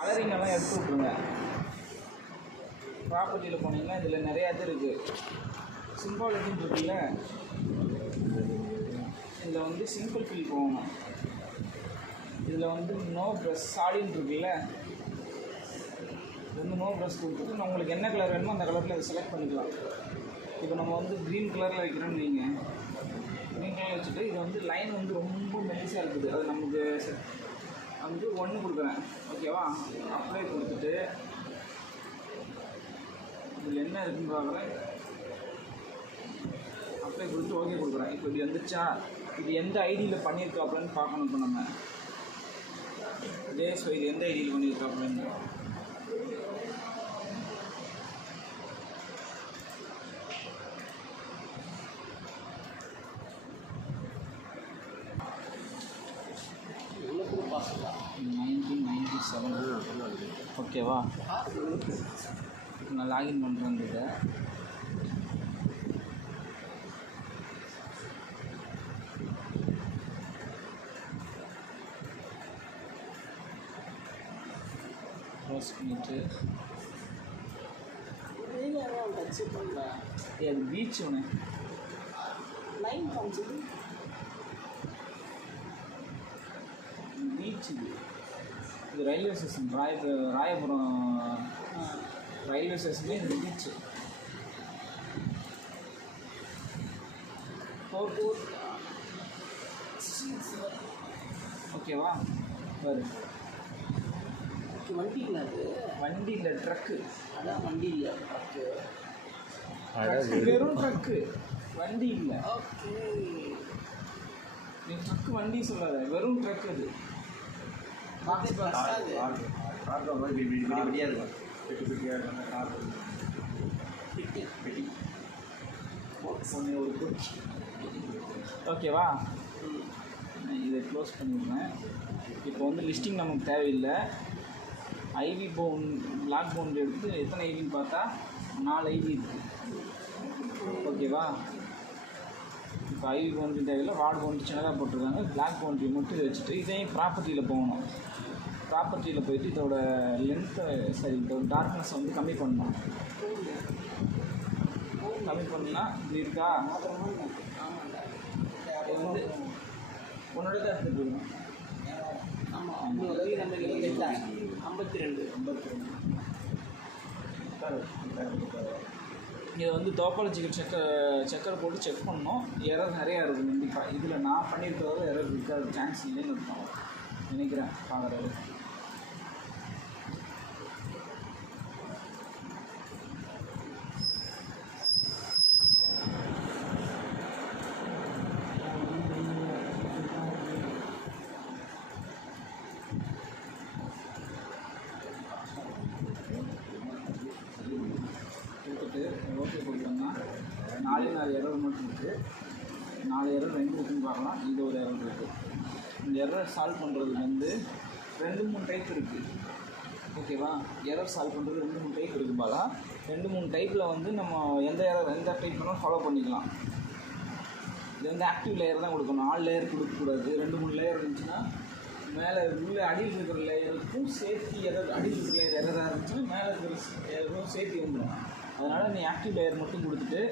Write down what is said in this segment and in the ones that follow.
Colouring எல்லாம் எடுத்து விட்ருங்க. ப்ராப்பர்ட்டியில் போனீங்கன்னா இதில் நிறையா இது இருக்குது. சிம்பாலிட்டின்னு இருக்குல்ல, இதில் வந்து சிம்பிள் ஃபில் போகணும். இதில் வந்து நோ ப்ரஷ் சாலின்னு இருக்குல்ல, இது வந்து நோ ப்ரஷ் கொடுத்துட்டு உங்களுக்கு என்ன கலர் வேணுமோ அந்த கலரில் அதை செலக்ட் பண்ணிக்கலாம். இப்போ நம்ம வந்து க்ரீன் கலரில் வைக்கிறோன்னு வைங்க, க்ரீன் கலரில் வச்சுட்டு இது வந்து லைன் வந்து ரொம்ப மெலிசாக இருக்குது, அது நமக்கு வந்து 1 கொடுக்குறேன். ஓகேவா? அப்ளை கொடுத்துட்டு இதில் என்ன இருக்குன்னு பார்க்குறேன். அப்ளை கொடுத்து ஓகே கொடுக்குறேன். இப்போ இப்படி வந்துச்சா, இது எந்த ஐடியில் பண்ணியிருக்காப்புலன்னு பார்க்கணும். இப்போ நம்ம டேஸ் இது எந்த ஐடியில் பண்ணியிருக்காப்புலன்னு எவ்வளோ பாஸ்லாம் 1997. ஓகேவா? நான் லாகின் பண்ணுறேன். இதை க்ளோஸ் பண்ணிவிட்டு டச்சு பண்ணுறேன். அது பீச் ஒன்று லைன் காமிச்சது பீச். இது ரயில்வே ஸ்டேஷன், ராயபுரம் ரயில்வே ஸ்டேஷனே இந்த பீச். 44 ஓகேவா? வரு வண்டி இல்லை, அது வண்டி இல்லை, ட்ரக்கு. அதான் வண்டி இல்லை, ட்ரக்கு. வெறும் ட்ரக்கு, வண்டி இல்லை. ஓகே, நீ ட்ரக்கு வண்டி சொல்லாத, வெறும் ட்ரக். அது ஓகேவா? இதை க்ளோஸ் பண்ணிடுவேன். இப்போ வந்து லிஸ்டிங் நமக்கு தேவையில்லை. ஐவி பவுன் பிளாக் பவுண்ட் எடுத்து எத்தனை ஐவின்னு பார்த்தா 4 ஐவி இருக்குது. ஓகேவா? இப்போ ஐவி பவுண்ட்ரி தேவையில்லை, வார்டு பவுண்ட்ரி சின்னதாக போட்டிருக்காங்க. பிளாக் பவுண்ட்ரி மட்டும் வச்சுட்டு இதையும் ப்ராப்பர்ட்டியில் போகணும். ப்ராப்பர்ட்டியில் போயிட்டு இதோட லென்த்தை இதோட டார்க்னஸ் வந்து கம்மி பண்ணணும். கம்மி பண்ணால் இப்படி இருக்கா? இது வந்து உன்னோட தான் எடுத்துகிட்டு போகணும். ஆமாம், 52. இதை வந்து டோபாலஜிக்கல் செக்கர் போட்டு செக் பண்ணோம். எரர் நிறையா இருக்குது கண்டிப்பாக. இதில் நான் பண்ணியிருக்கிறத எரர் இருக்காது, சான்ஸ் இல்லைன்னு இருக்கும் நினைக்கிறேன் பார்க்குறது. ஓகே கொடுத்தோம்னா 4 எரர் மட்டும் இருக்குது. 4 எரர் 2 இருக்குன்னு பார்க்கலாம். இது ஒரு எரர் இருக்குது. இந்த எரர் சால்வ் பண்ணுறதுக்கு வந்து 2-3 டைப் இருக்குது. ஓகேவா? எரர் சால்வ் பண்ணுறது 2-3 டைப் இருக்குது. பாலா 2-3 டைப்பில் வந்து நம்ம எந்த டைப் வேணாலும் ஃபாலோ பண்ணிக்கலாம். இது வந்து ஆக்டிவ் லேயர் தான் கொடுக்கணும், 4 லேயர் கொடுக்கக்கூடாது. 2-3 லேயர் இருந்துச்சுன்னா மேலே உள்ள அடியில் இருக்கிற லேயருக்கும் சேர்த்து எரர், அடியில் இருக்கிற லேயர் எரராக இருந்துச்சுன்னா மேலே இருக்கிற லேயருக்கும் சேர்த்து வந்துடும். அதனால் நீ ஆக்டிவ் லேயர் மட்டும் கொடுத்துட்டு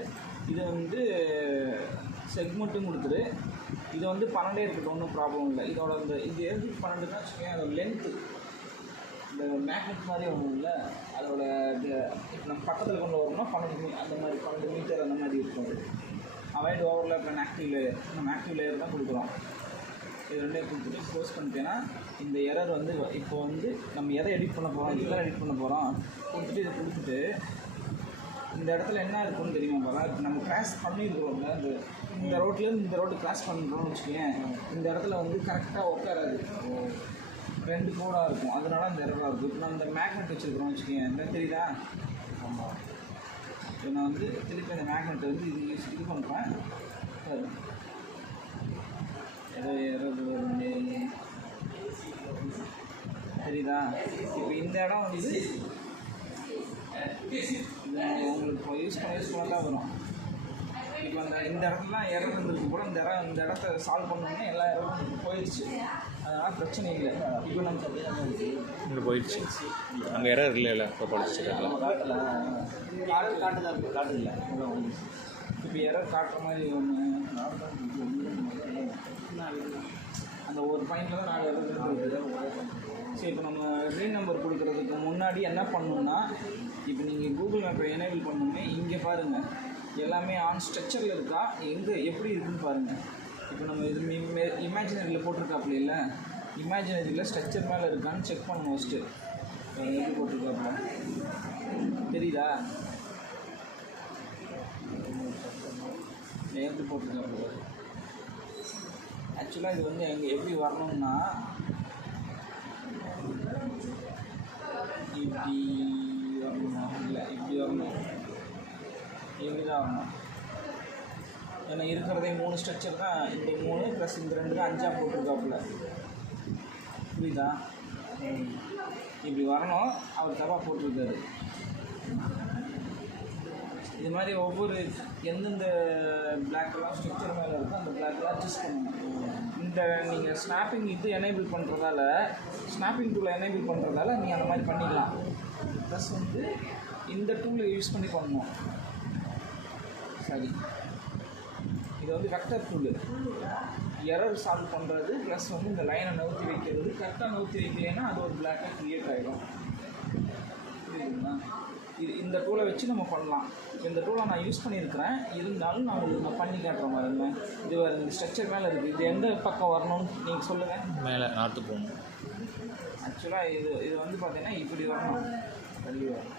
இதை வந்து செக்மெண்ட்டும் கொடுத்துரு. இதை வந்து 12 இருக்கட்டும், ஒன்றும் ப்ராப்ளம் இல்லை. இதோட இந்த இது எதுக்கு 12ன்னா வச்சுக்கோங்க, அதோட லென்த்து இந்த மேக்னெட் மாதிரி ஒன்றும் இல்லை, அதோட இப்போ நம்ம பக்கத்தில் கொண்டு வரோம்னா 12 அந்த மாதிரி 12 மீட்டர் அந்த மாதிரி இருக்கும். Avoid overlap and active layer, நம்ம ஆக்டிவ் லேயர் தான் கொடுக்குறோம். இது 2 கொடுத்துட்டு க்ளோஸ் பண்ணிட்டேன்னா இந்த எரர் வந்து இப்போ வந்து நம்ம எதை எடிட் பண்ண போகிறோம், இதெல்லாம் எடிட் பண்ண போகிறோம் கொடுத்துட்டு இதை கொடுத்துட்டு இந்த இடத்துல என்ன இருக்குன்னு தெரியுமா பாருங்க. இப்போ நம்ம கிராஸ் பண்ணியிருக்கிறோம்ல, இந்த ரோட்லேருந்து இந்த ரோட்டு கிராஸ் பண்ணுறோம்னு வச்சுக்கோங்க, இந்த இடத்துல வந்து கரெக்டாக உட்காராது, 2 கோடாக இருக்கும். அதனால அந்த எரராக இருக்கும். இப்போ நம்ம இந்த மேக்னெட் வச்சுருக்கிறோம் வச்சுக்கோங்க, என்ன தெரியுதா? ஆமாம், இப்போ நான் வந்து திருப்பி அந்த மேக்னெட்டை வந்து இது பண்ணுறேன். ஏதோ தெரியுதா? இப்போ இந்த இடம் வந்து உங்களுக்கு யூஸ் பண்ண தான் வரும். இப்போ இந்த இடத்துலலாம் எரர் இருந்திருக்கு கூட இந்த இடத்த சால்வ் பண்ணோன்னே எல்லா எரரும் போயிடுச்சு. அதனால் பிரச்சனை இல்லை. இப்போ நம்ம இங்கே போயிடுச்சு. அங்கே எரர் இல்லைல்ல இப்போ படிச்சுட்டு காட்டுதில்ல. இப்போ எரர் காட்டுற மாதிரி ஒன்று அந்த ஒரு பாயிண்டில் தான் 4 எரர் இருக்குது. சரி, இப்போ நம்ம ரீட் நம்பர் கொடுக்குறதுக்கு முன்னாடி என்ன பண்ணணும்னா, இப்போ நீங்கள் கூகுள் மேப்பை எனேபிள் பண்ணணுமே இங்கே பாருங்கள், எல்லாமே ஆன் ஸ்ட்ரக்சரில் இருக்கா, எங்கே எப்படி இருக்குதுன்னு பாருங்கள். இப்போ நம்ம இது இமேஜினரியில் போட்டிருக்காப்புல இல்லை, இமேஜினரியில் ஸ்ட்ரக்சர் மேலே இருக்கான்னு செக் பண்ணணும் ஃபஸ்ட்டு. எப்படி போட்டிருக்காப்புல தெரியுதா? எப்படி போட்டிருக்காப்புல ஆக்சுவலாக இது வந்து எங்கே எப்படி வரணும்னா, இப்படி வரணும், இல்லை இப்படி வரணும், இப்படி தான் வரணும். ஏன்னா இருக்கிறதே 3 ஸ்ட்ரக்சர் தான். இந்த 3 ப்ளஸ் இந்த 2 தான் 5ஆக போட்டிருக்காப்புல. புரியுதா? இப்படி வரணும், அவர் தப்பாக போட்டிருக்காரு. இது மாதிரி ஒவ்வொரு எந்தெந்த பிளாக்கெல்லாம் ஸ்ட்ரக்சர் மேலே இருக்கோ அந்த பிளாக்கெல்லாம் அட்ஜஸ்ட் பண்ணணும். இந்த நீங்கள் ஸ்னாப்பிங் இது எனேபிள் பண்ணுறதால, ஸ்னாப்பிங் டூலை எனேபிள் பண்ணுறதால நீங்கள் அந்த மாதிரி பண்ணிக்கலாம். ப்ளஸ் வந்து இந்த டூலை யூஸ் பண்ணி பண்ணணும். சரி, இது வந்து வெக்டர் டூலு, எரர் சால்வ் பண்ணுறது ப்ளஸ் வந்து இந்த லைனை நவுத்தி வைக்கிறது. கரெக்டாக நவுத்தி வைக்கலைன்னா அது ஒரு பிளாக்காக க்ரியேட் ஆகிடும். புரியுதுங்களா? இந்த டூலை வச்சு நம்ம பண்ணலாம். இந்த டூலை நான் யூஸ் பண்ணியிருக்கிறேன், இருந்தாலும் நான் உங்களுக்கு நான் பண்ணி காட்டுற மாதிரி இருந்தேன். இது இந்த ஸ்ட்ரக்சர் மேலே இருக்குது. இது எந்த பக்கம் வரணும்னு நீங்கள் சொல்லுங்கள். மேலே நார்த்து போகணும். ஆக்சுவலாக இது வந்து பார்த்தீங்கன்னா இப்படி வரணும், தள்ளி வரும்.